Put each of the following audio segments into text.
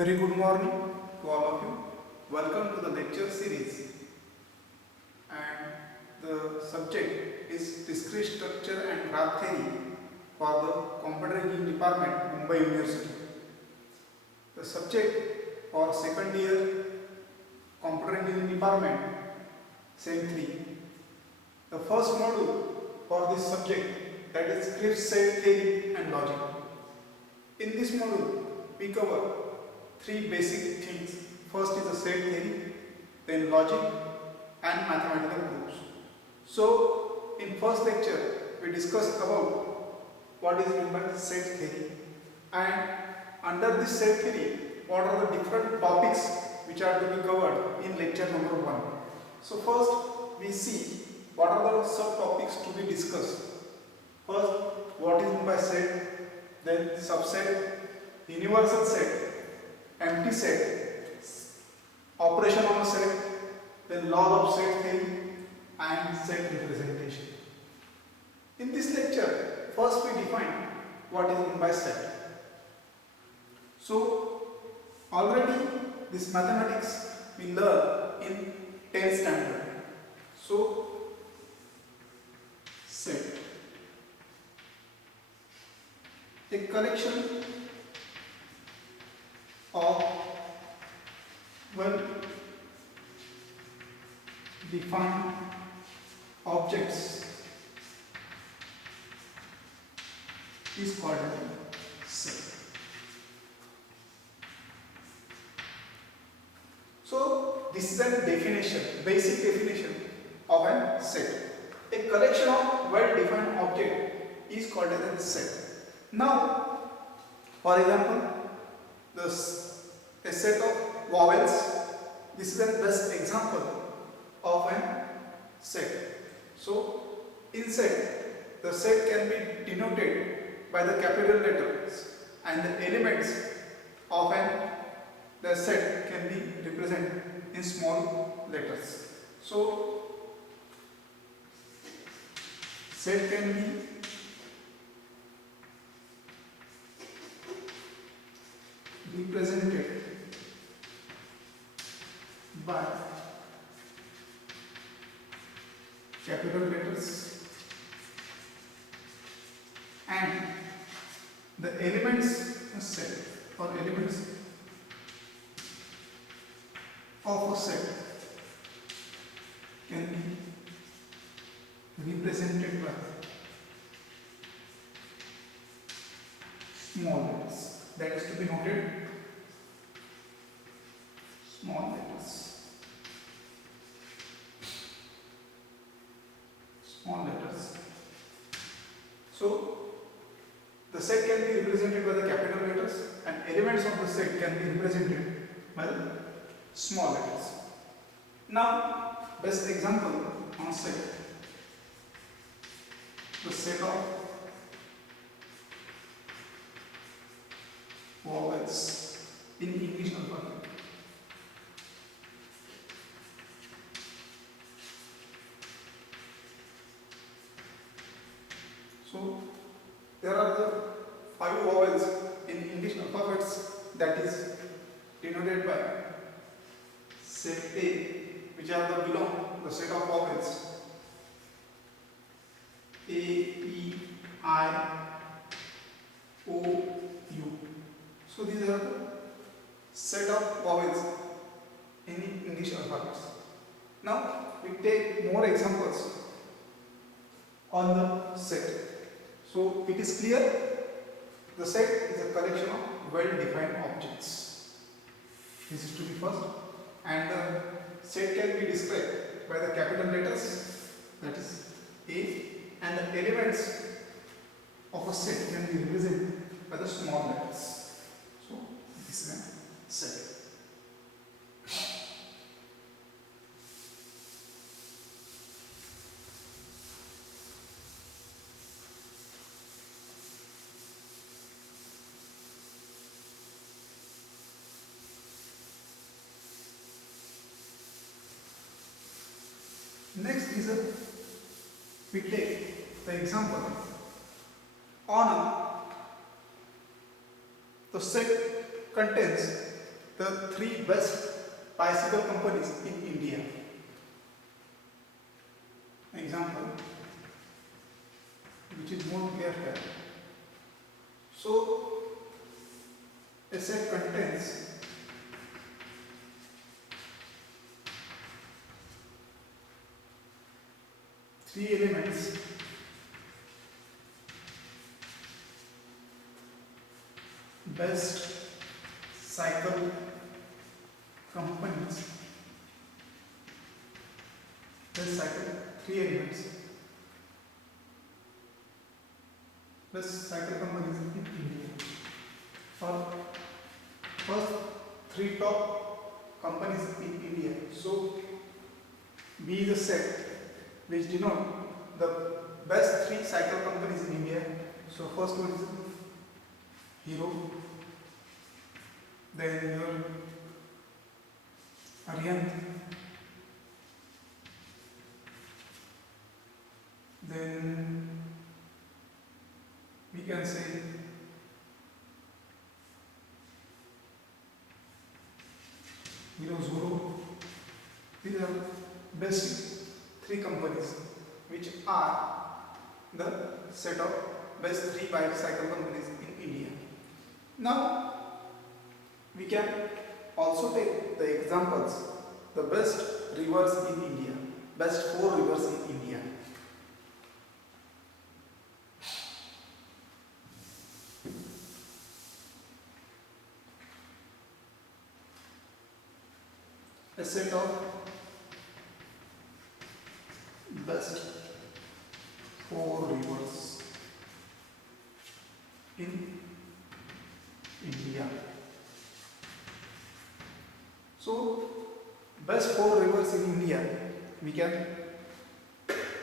Very good morning to all of you. Welcome to the lecture series, and the subject is discrete structure and graph theory for the Computer Engineering Department, Mumbai University. The subject for second year Computer Engineering Department, same 3. The first module for this subject, that is Cliff set theory and logic. In this module we cover 3 basic things. First is the set theory, then logic and mathematical proofs. So in first lecture we discussed about what is meant by set theory, and under this set theory what are the different topics which are to be covered in lecture number 1. So first we see what are the subtopics to be discussed. First, what is meant by set, then subset, universal set, empty set, operation on a set, then law of set theory and set representation. In this lecture, first we define what is meant by set. So already this mathematics we learn in 10th standard. So set, a collection of well defined objects is called a set. So this is a definition, basic definition of a set. A collection of well defined object is called as a set. Now for example, a set of vowels, this is the best example of a set. So in set, the set can be denoted by the capital letters, and the elements of the set can be represented in small letters. So set can be represented by capital letters, and the elements set or elements of a set can be represented by small letters. That is to be noted, small letters. Small letters. So the set can be represented by the capital letters, and elements of the set can be represented by the small letters. Now best example on a set, the set of vowels in English alphabet. So there are the 5 vowels in English alphabets, that is denoted by set A, which are the the set of vowels A, E, I, O, U. So these are the set of vowels in English alphabets. Now we take more examples on the set. So it is clear, the set is a collection of well defined objects. This is to be first, and the set can be described by the capital letters, that is A, and the elements of a set can be represented by the small letters. So this is a set. Next is we take the example on the set contains the three best bicycle companies in India. Example, which is more clear here. So, a set contains three elements best cycle companies, best cycle, three elements, best cycle companies in India. For first three top companies in India. So B is a set which denote the best three cycle companies in India. So first one is Hero, then your Ariant, then we can say Hero Zoro. These are best three companies which are the set of best three bicycle companies in India. Now we can also take the examples, the best rivers in India, best four rivers in India. A set of best four rivers in India. So, best four rivers in India, we can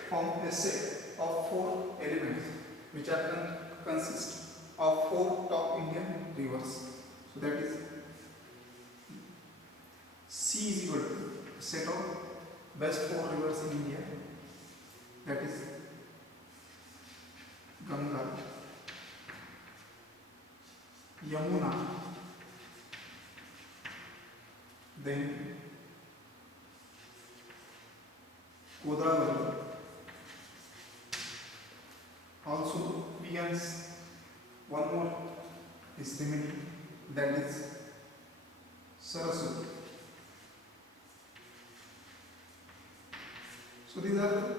form a set of four elements which are consist of four top Indian rivers. So that is C is equal to a set of best four rivers in India, that is Ganga, Yamuna, then Godavari. Also we can one more is remaining, that is Saraswati. So these are the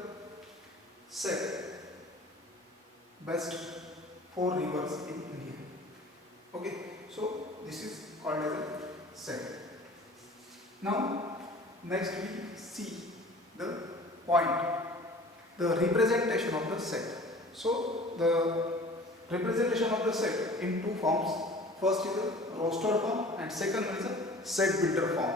set best four rivers in India. Okay, so this is called as a set. Now next we see the point, the representation of the set. So the representation of the set in two forms. First is a roster form and second one is a set builder form.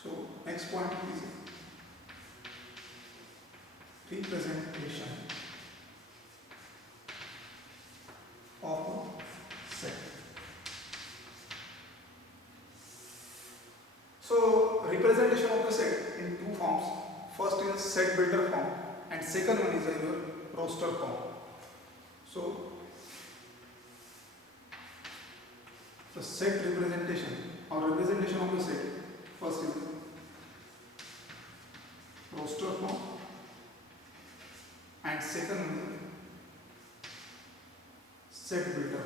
So next point is representation of a set. So representation of the set in two forms. First is set builder form and second one is your roster form. So the set representation or representation of the set, first is roster form and second one is set builder.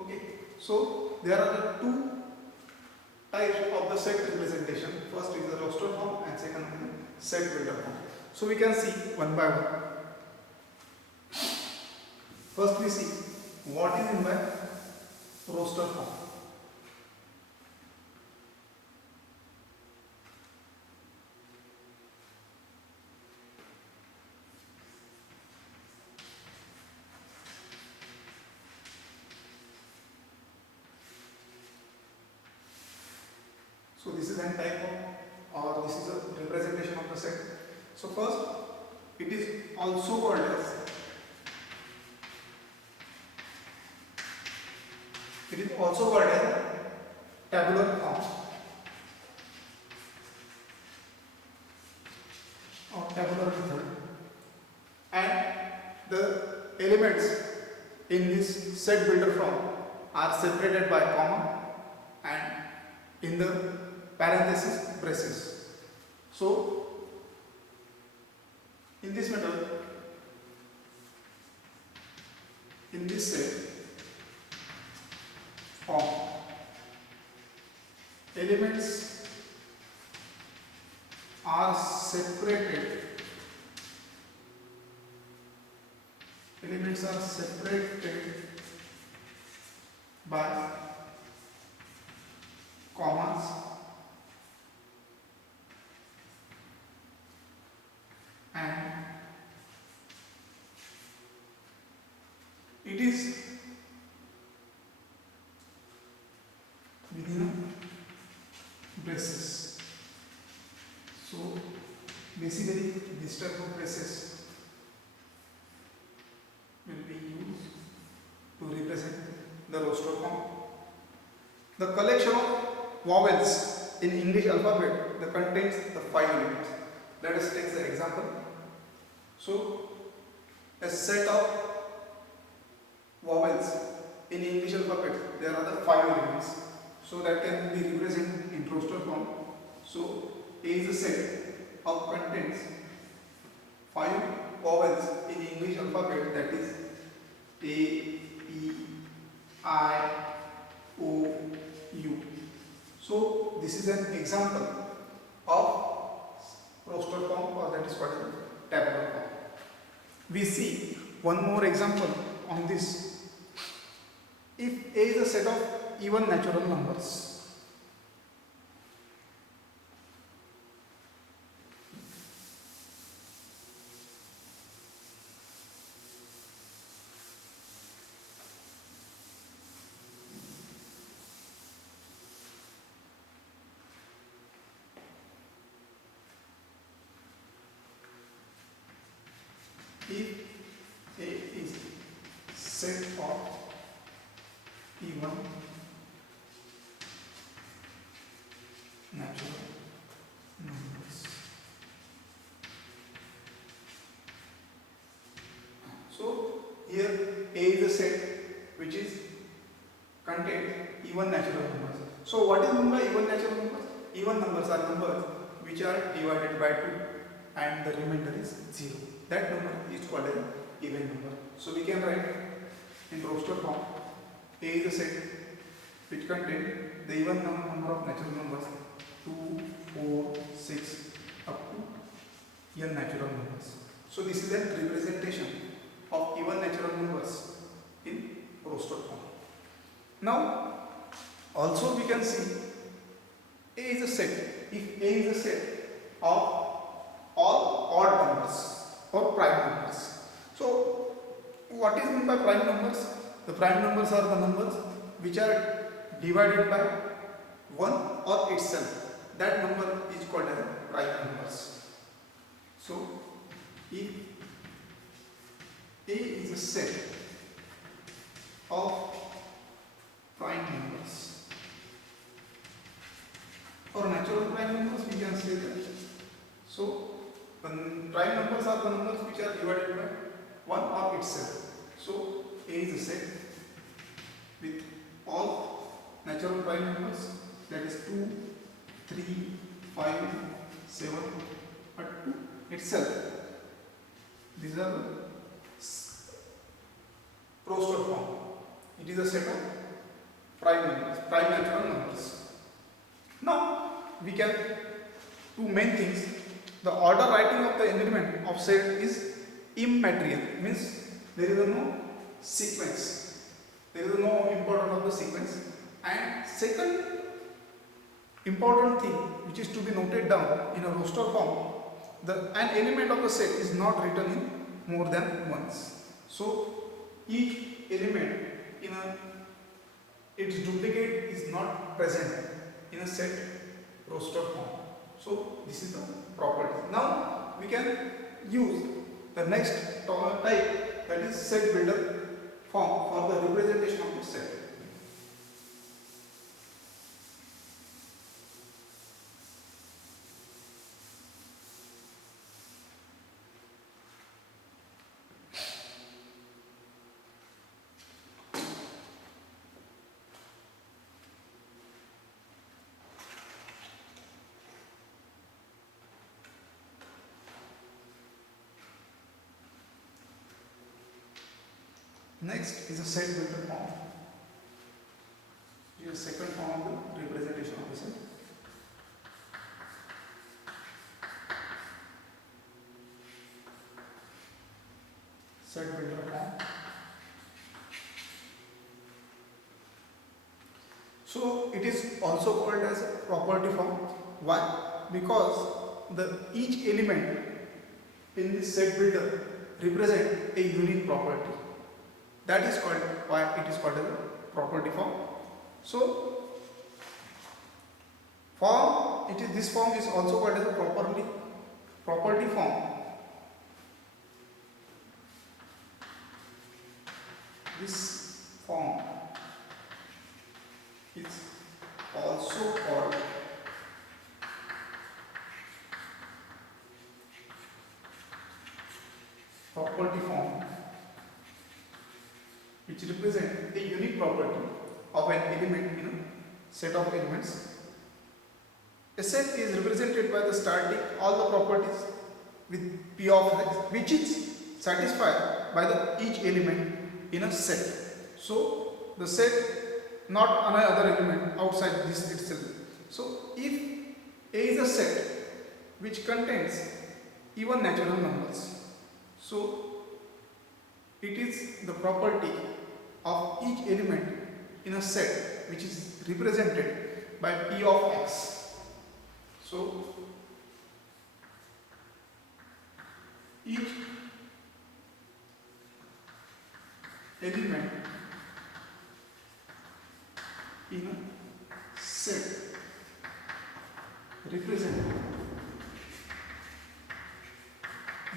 Okay, so there are the two types of the set representation. First is the roster form and second one is set builder form. So we can see one by one. First we see what is meant by roster form. So this is a type of or this is a representation of the set. So first, it is also called as tabular form or tabular method, and the elements in this set builder form are separated by comma and in the parenthesis braces. So in this method, in this set form, elements are separated by commas and it is within braces. So basically this type of braces will be used to represent the roster form. The collection of vowels in English alphabet that contains the 5 elements. Let us take the example. So a set of vowels in English alphabet, there are the 5 elements. So that can be represented in roster form. So A is a set of contains 5 vowels in English alphabet, that is A, E, I, O, U. So this is an example of roster form, or that is called a tabular form. We see one more example on this. If A is a set of even natural numbers, if A is set of even natural numbers. So here A is a set which is contained even natural numbers. So what is meant by even natural numbers? Even numbers are numbers which are divided by 2 and the remainder is 0. That number is called an even number. So we can write in roster form, A is a set which contains the even number of natural numbers 2, 4, 6 up to n natural numbers. So this is a representation of even natural numbers in roster form. Now also we can see A is a set. If A is a set of all odd numbers or prime numbers. So what is meant by prime numbers? The prime numbers are the numbers which are divided by 1 or itself. That number is called as prime numbers. So if A is a set of prime numbers or natural prime numbers, we can say that. So prime numbers are the numbers which are divided by 1 or itself. So A is a set with all natural prime numbers, that is 2, 3, 5, 7 up to itself. These are the roster form. It is a set of prime numbers, prime natural numbers. Now we can do main things. The order writing of the element of set is immaterial, means there is no sequence, there is no importance of the sequence. And second important thing which is to be noted down in a roster form, an element of the set is not written in more than once. So each element in its duplicate is not present in a set roster form. So this is the property. Now we can use the next type, that is set builder form, for the representation of the set. Next is a set builder form. This is the second form of the representation of the set. Set builder form. So it is also called as a property form. Why? Because each element in this set builder represent a unique property. That is called why it is called as a property form. So this form is also called as a property form. This form is also called property form, which represent a unique property of an element in a set of elements. A set is represented by the starting all the properties with P of x, which is satisfied by each element in a set. So the set, not another element outside this itself. So if A is a set which contains even natural numbers, so it is the property of each element in a set which is represented by P of x. So each element in a set represented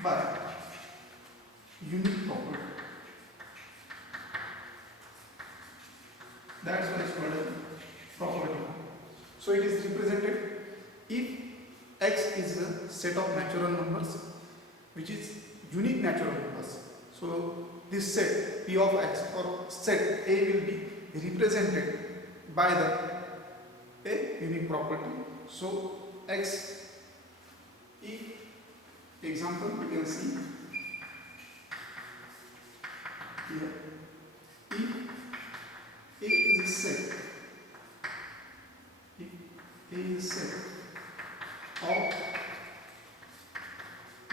by unique property. That's what is called a property. So it is represented if x is a set of natural numbers which is unique natural numbers. So this set P of x or set A will be represented by a unique property. So x, if example we can see here, if A is a set, if A is a set of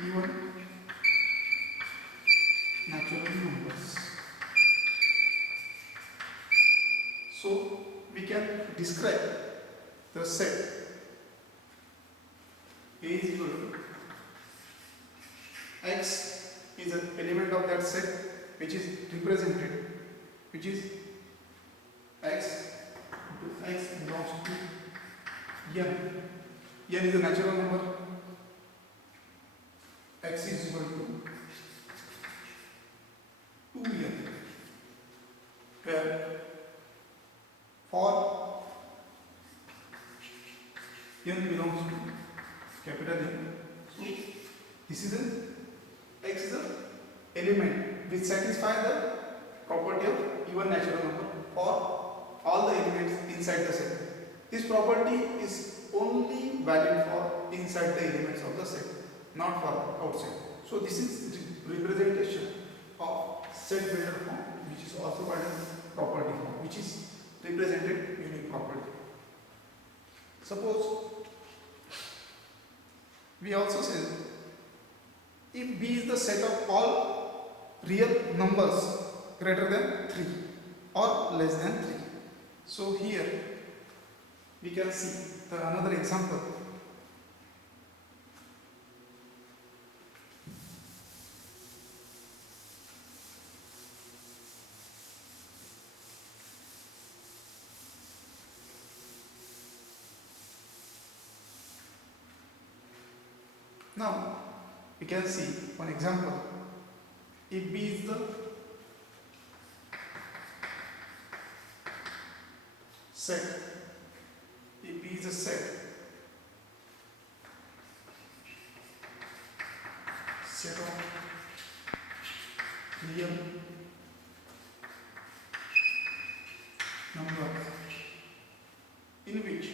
even natural numbers, so we can describe the set A is equal to x is an element of that set which is represented, which is x into x belongs to n. N is a natural number. X is equal to 2n, where for n belongs to capital N. So this is x is the element which satisfies the property of even natural number for all the elements inside the set. This property is only valid for inside the elements of the set, not for outside. So this is representation of set builder form, which is also called as property form, which is represented unique property. Suppose we also say if B is the set of all real numbers greater than 3 or less than 3. So here we can see another example. Now we can see one example. If B is the set, if B is a set of real numbers in which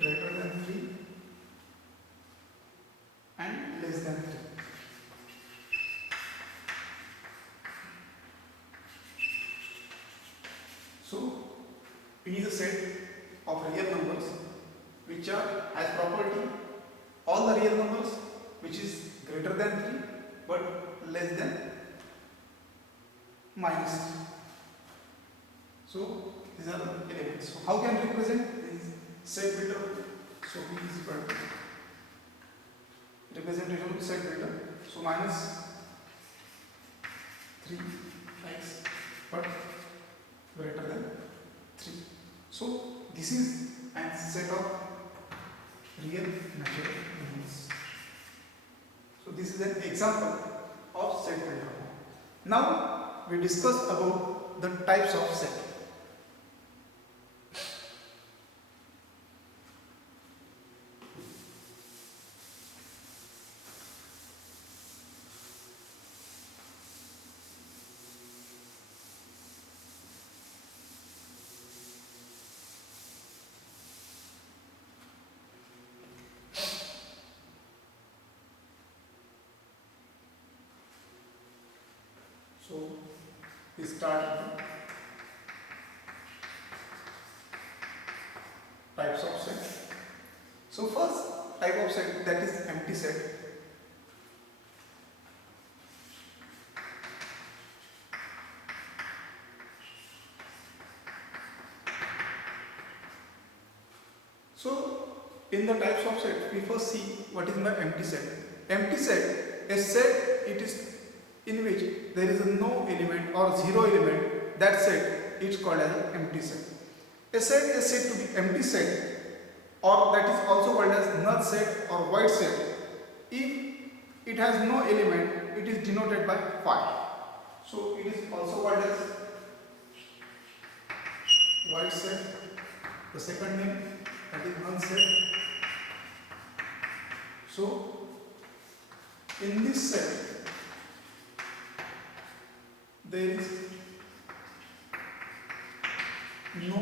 greater than 3 and less than 3. So P is a set of real numbers which are as property all the real numbers which is greater than 3 but less than minus 3. So these are the elements. So how can we represent this set filter? So P is equal to representation of set filter. So minus 3x but greater than 3. So this is a set of real natural numbers. So this is an example of set filter. Now we discuss about the types of set. So we start with types of set. So first type of set, that is empty set. So in the types of set, we first see what is my empty set. Empty set, a set it is in which there is no element or zero element. That set is called as an empty set. A set is said to be empty set, or that is also called as null set or void set. If it has no element, it is denoted by phi. So it is also called as void set. The second name, that is null set. So in this set there is no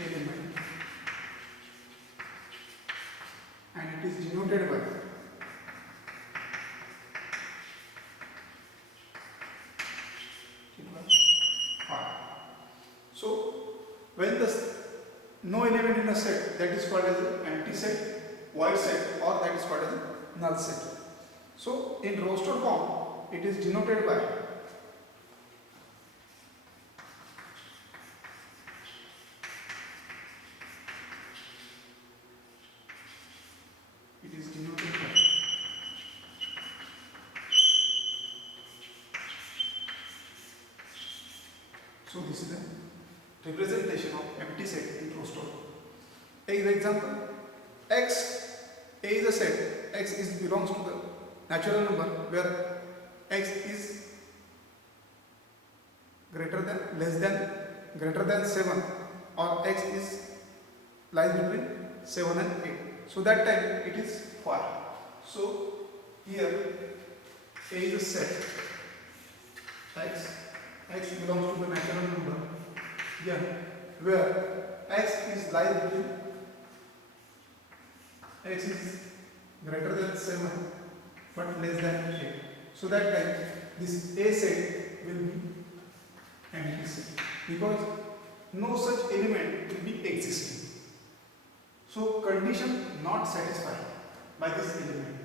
element and it is denoted by phi. So when the no element in a set, that is called as an empty set, void set, or that is called as a null set. So in roster form it is denoted by so this is the representation of empty set in roster. Take the example, x, A is a set, x is belongs to the natural number where x is greater than, less than, greater than 7, or x is lies between 7 and 8. So that time it is phi. So here A is a set, x belongs to the natural number n where x is lies between, x is greater than 7 but less than 8. So that time this A set will be empty set because no such element will be existing. So condition not satisfied by this element.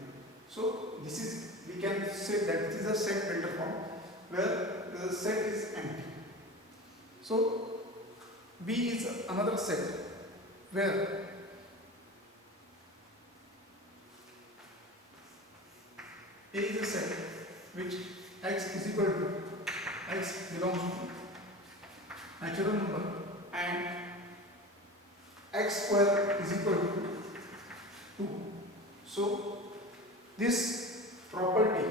So this is, we can say that this is a set filter form where the set is empty. So B is another set where A is a set which x is equal to, x belongs to natural number and x square is equal to 2. So this property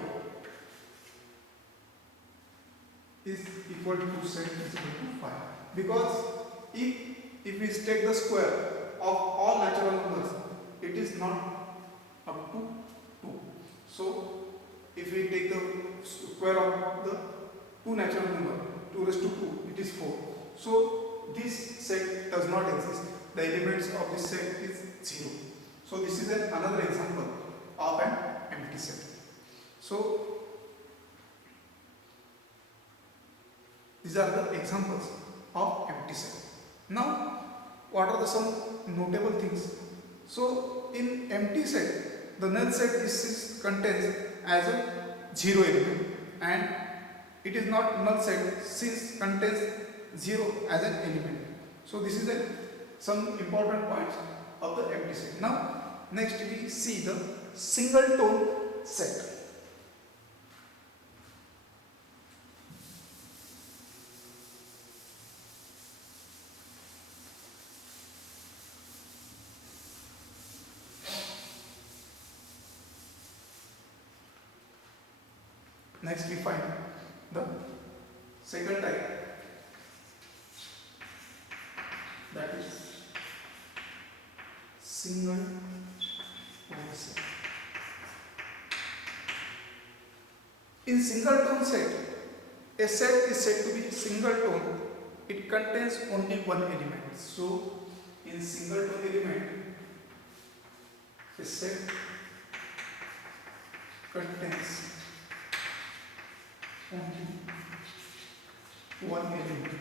is equal to set is equal to 5, because if we take the square of all natural numbers, it is not up to 2. So if we take the square of the two natural number 2 raised to 2, it is 4. So this set does not exist. The elements of this set is 0. So this is another example of an empty set. So these are the examples of empty set. Now, what are some notable things? So in empty set, the null set is contains as a 0 element, and it is not null set since contains 0 as an element. So this is some important points of the empty set. Now next we see the singleton set. Next we find the second type, that is singleton set. In singleton set, a set is said to be singleton. It contains only one element. So in singleton element, a set contains only one element.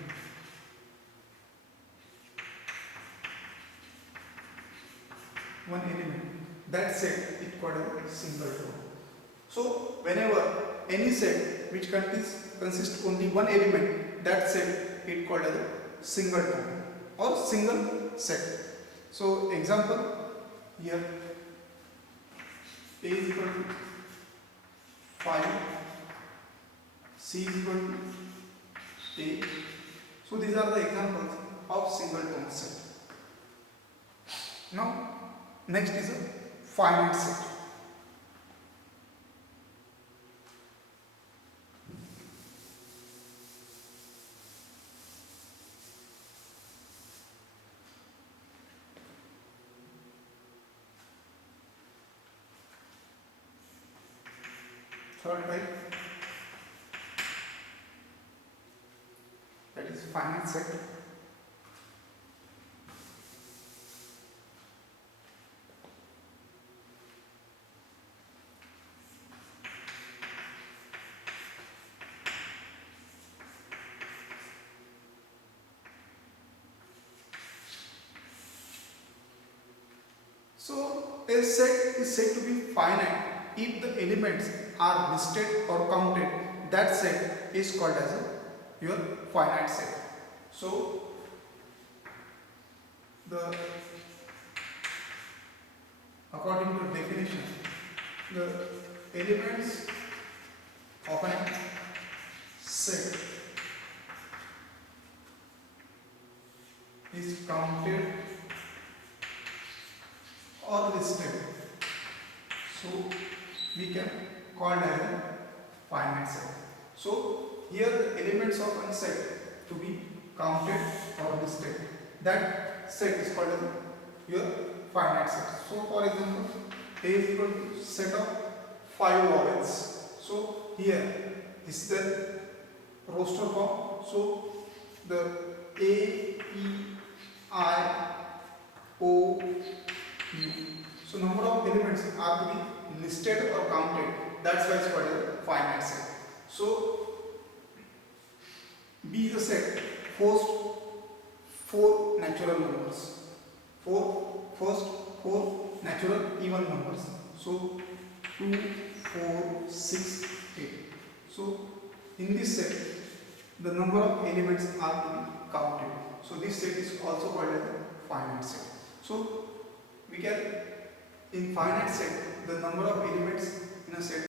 One element. That set is called a singleton. So whenever any set which consists only one element, that set is called as a singleton or single set. So example here, A is equal to 5, C is equal to A. So these are the examples of singleton set. Now next is a finite set. Third type, that is finite set. So a set is said to be finite if the elements are listed or counted. That set is called as your finite set. So according to definition, the elements of a set is counted or listed, so we can call it as a finite set. So here the elements of a set to be counted or listed, that set is called as your finite set. So for example, A is equal to set of 5 vowels. So here this is the roster form. So the A, E, I, O, U. So number of elements are to be listed or counted. That's why it's called a finite set. So B is a set first 4 natural numbers. First 4 natural even numbers. So 2, 4, 6, 8. So in this set, the number of elements are to be counted. So this set is also called as a finite set. So we can, in finite set, the number of elements in a set